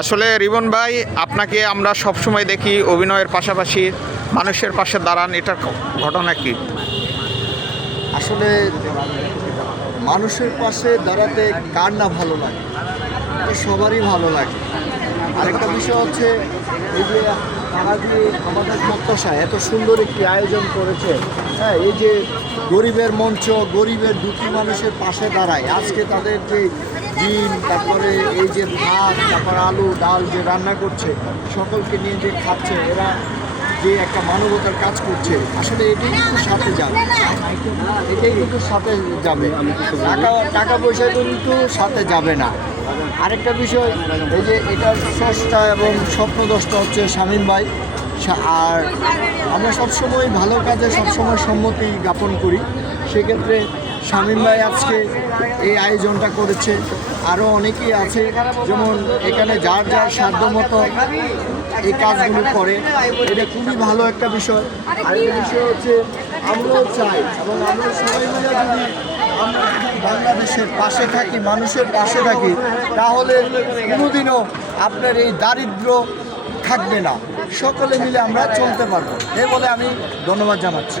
আসলে রিবন ভাই, আপনাকে আমরা সবসময় দেখি অভিনয়ের পাশাপাশি মানুষের পাশে দাঁড়ান, এটার ঘটনা কি? আসলে মানুষের পাশে দাঁড়াতে কার না ভালো লাগে, এটা সবারই ভালো লাগে। আরেকটা বিষয় হচ্ছে এই যে তারা যে আমাদের প্রত্যাশা এত সুন্দর একটি আয়োজন করেছে, হ্যাঁ, এই যে গরিবের মঞ্চ, গরিবের দুঃখী মানুষের পাশে দাঁড়ায়। আজকে তাদের যে ডিম, তারপরে এই যে ভাত, তারপর আলু ডাল যে রান্না করছে, সকলকে নিয়ে যে খাচ্ছে, এরা যে একটা মানবতার কাজ করছে, আসলে এটাই কিন্তু সাথে যাবে, এটাই কিন্তু সাথে যাবে। টাকা পয়সা কিন্তু সাথে যাবে না। আরেকটা বিষয়, এই যে এটার স্রষ্টা এবং স্বপ্নদ্রষ্টা হচ্ছে শামীম ভাই। আর আমরা সবসময় ভালো কাজে সবসময় সম্মতি জ্ঞাপন করি। সেক্ষেত্রে শামীম ভাই আজকে এই আয়োজনটা করেছে। আরও অনেকেই আছে, যেমন এখানে যার যার সাধ্য মতো এই কাজগুলো করে। এটা খুবই ভালো একটা বিষয়। আরেকটা বিষয় হচ্ছে, আমরাও চাই এবং আমরা সবাই মিলে যদি আমরা বাংলাদেশের পাশে থাকি, মানুষের পাশে থাকি, তাহলে কোনোদিনও আপনার এই দারিদ্র থাকবে না। সকলে মিলে আমরা চলতে পারবো। এ বলে আমি ধন্যবাদ জানাচ্ছি।